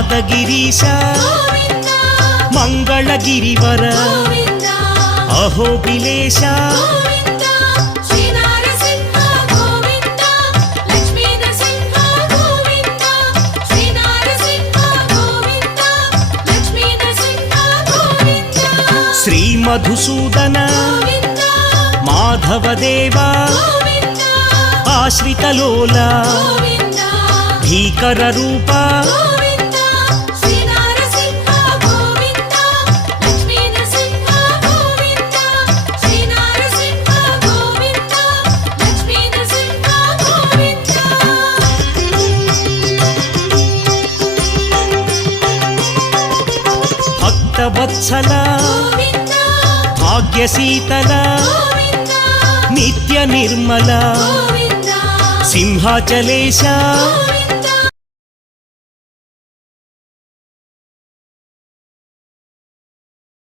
యాదగిరీశ మంగళగిరివర అహోబిలేశ శ్రీ మధుసూదన మాధవదేవా ఆశ్రితలోల భీకర రూప భక్తవత్సల భాగ్యశీతల నిత్య నిర్మల సింహాచలేశ